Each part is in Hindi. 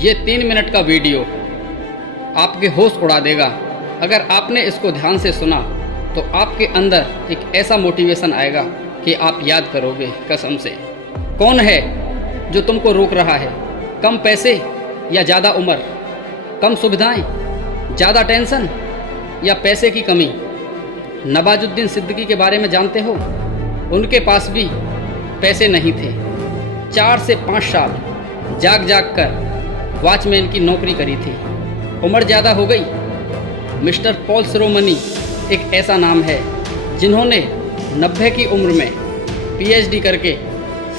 ये 3 मिनट का वीडियो आपके होश उड़ा देगा। अगर आपने इसको ध्यान से सुना तो आपके अंदर एक ऐसा मोटिवेशन आएगा कि आप याद करोगे कसम से। कौन है जो तुमको रोक रहा है? कम पैसे या ज़्यादा उम्र? कम सुविधाएं, ज़्यादा टेंशन या पैसे की कमी? नवाजुद्दीन सिद्दीकी के बारे में जानते हो? उनके पास भी पैसे नहीं थे। 4 से 5 साल जाग जाग कर वॉचमैन की नौकरी करी थी। उम्र ज़्यादा हो गई। मिस्टर पॉल सिरोमनी एक ऐसा नाम है जिन्होंने 90 की उम्र में पीएचडी करके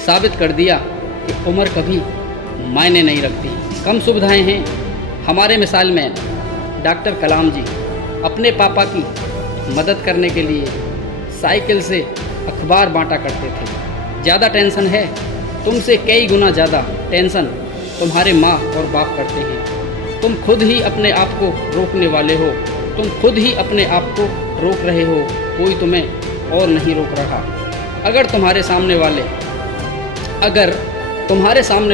साबित कर दिया कि उम्र कभी मायने नहीं रखती। कम सुविधाएं हैं। हमारे मिसाल में डॉक्टर कलाम जी अपने पापा की मदद करने के लिए साइकिल से अखबार बांटा करते थे। ज़्यादा टेंशन है। तुमसे कई गुना ज़्यादा टेंशन तुम्हारे माँ और बाप करते हैं। तुम खुद ही अपने आप को रोकने वाले हो। तुम खुद ही अपने आप को रोक रहे हो। कोई तुम्हें और नहीं रोक रहा। अगर तुम्हारे सामने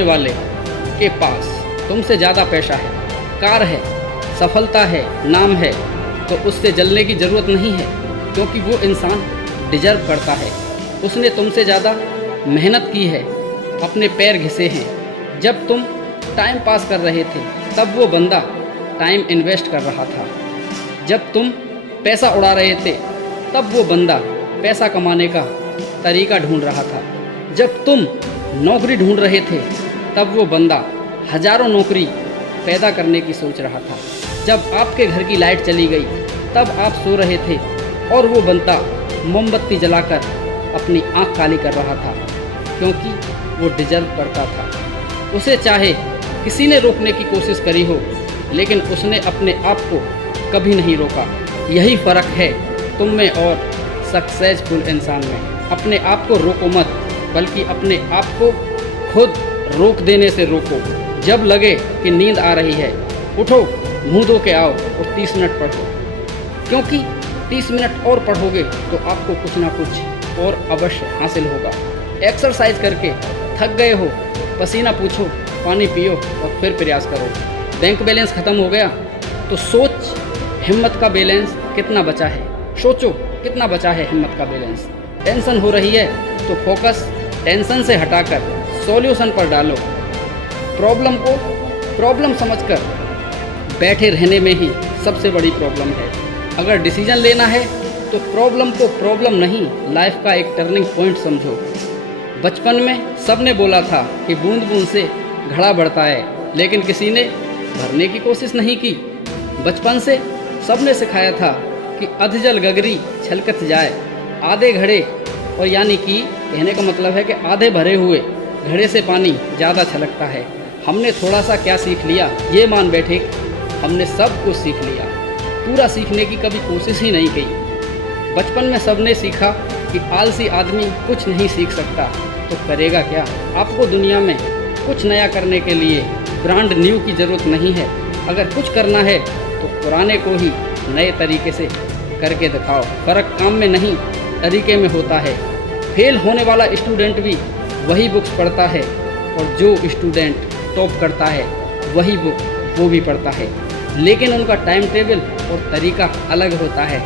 वाले के पास तुमसे ज़्यादा पैसा है, कार है, सफलता है, नाम है, तो उससे जलने की ज़रूरत नहीं है, क्योंकि वो इंसान डिजर्व करता है। उसने तुमसे ज़्यादा मेहनत की है, अपने पैर घिसे हैं। जब तुम टाइम पास कर रहे थे तब वो बंदा टाइम इन्वेस्ट कर रहा था। जब तुम पैसा उड़ा रहे थे तब वो बंदा पैसा कमाने का तरीका ढूंढ रहा था। जब तुम नौकरी ढूंढ रहे थे तब वो बंदा हजारों नौकरी पैदा करने की सोच रहा था। जब आपके घर की लाइट चली गई तब आप सो रहे थे और वो बंदा मोमबत्ती जलाकर अपनी आँख काली कर रहा था, क्योंकि वो डिजर्व करता था। उसे चाहे किसी ने रोकने की कोशिश करी हो, लेकिन उसने अपने आप को कभी नहीं रोका। यही फ़र्क है तुम में और सक्सेसफुल इंसान में। अपने आप को रोको मत, बल्कि अपने आप को खुद रोक देने से रोको। जब लगे कि नींद आ रही है, उठो, मुंह धो के आओ और 30 मिनट पढ़ो, क्योंकि 30 मिनट और पढ़ोगे तो आपको कुछ ना कुछ और अवश्य हासिल होगा। एक्सरसाइज करके थक गए हो, पसीना पूछो, पानी पियो और फिर प्रयास करो। बैंक बैलेंस ख़त्म हो गया तो सोच हिम्मत का बैलेंस कितना बचा है। सोचो कितना बचा है हिम्मत का बैलेंस। टेंशन हो रही है तो फोकस टेंशन से हटाकर सॉल्यूशन पर डालो। प्रॉब्लम को प्रॉब्लम समझकर बैठे रहने में ही सबसे बड़ी प्रॉब्लम है। अगर डिसीजन लेना है तो प्रॉब्लम को प्रॉब्लम नहीं, लाइफ का एक टर्निंग पॉइंट समझो। बचपन में सबने बोला था कि बूंद बूंद से घड़ा बढ़ता है, लेकिन किसी ने भरने की कोशिश नहीं की। बचपन से सबने सिखाया था कि अधजल गगरी छलकत जाए आधे घड़े, और यानी कि कहने का मतलब है कि आधे भरे हुए घड़े से पानी ज़्यादा छलकता है। हमने थोड़ा सा क्या सीख लिया, ये मान बैठे हमने सब कुछ सीख लिया। पूरा सीखने की कभी कोशिश ही नहीं की। बचपन में सबने सीखा कि आलसी आदमी कुछ नहीं सीख सकता, तो करेगा क्या? आपको दुनिया में कुछ नया करने के लिए ब्रांड न्यू की ज़रूरत नहीं है। अगर कुछ करना है तो पुराने को ही नए तरीके से करके दिखाओ। फ़र्क काम में नहीं, तरीके में होता है। फेल होने वाला स्टूडेंट भी वही बुक्स पढ़ता है, और जो स्टूडेंट टॉप करता है वही बुक वो भी पढ़ता है, लेकिन उनका टाइम टेबल और तरीका अलग होता है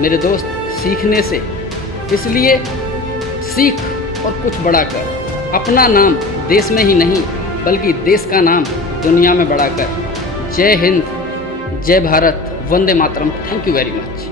मेरे दोस्त सीखने से। इसलिए सीख और कुछ बड़ा कर। अपना नाम देश में ही नहीं बल्कि देश का नाम दुनिया में बड़ा कर। जय हिंद, जय भारत, वंदे मातरम। Thank you very much.